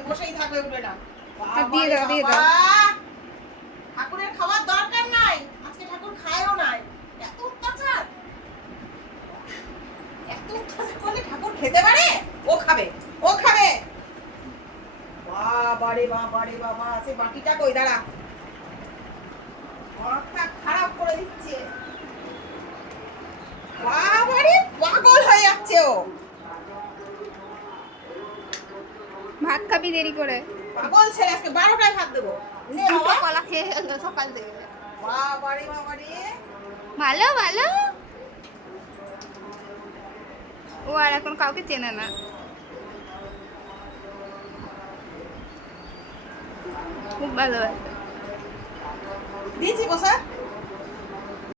ওই বসেই থাকবে, উঠবে না। দিয়ে দাও, দিয়ে দাও। ঠাকুরের খাওয়ার দরকার নাই, আজকে ঠাকুর খায়ও নাই। এত অত্যাচার, এত অত্যাচার করলে ঠাকুর খেতে পারে? ও খাবে, ও খাবে। বাবারে বাবারে বাবা, সে বাটিটা কই, দাঁড়া, মাথা খারাপ করে দিচ্ছে। বাবারে পাগল হয়ে যাচ্ছে ও। ভাত খাবি দেরি করে? পাগল ছেলে, আজকে 12টায় ভাত দেবো। নে দুটো বাবা। কলা খেয়ে গেল সকাল থেকে। বাবারে বাবারে, ভালো ভালো। ও আর এখন কাউকে চেনে না। খুব ভালোবাসে। দিয়েছি বসা।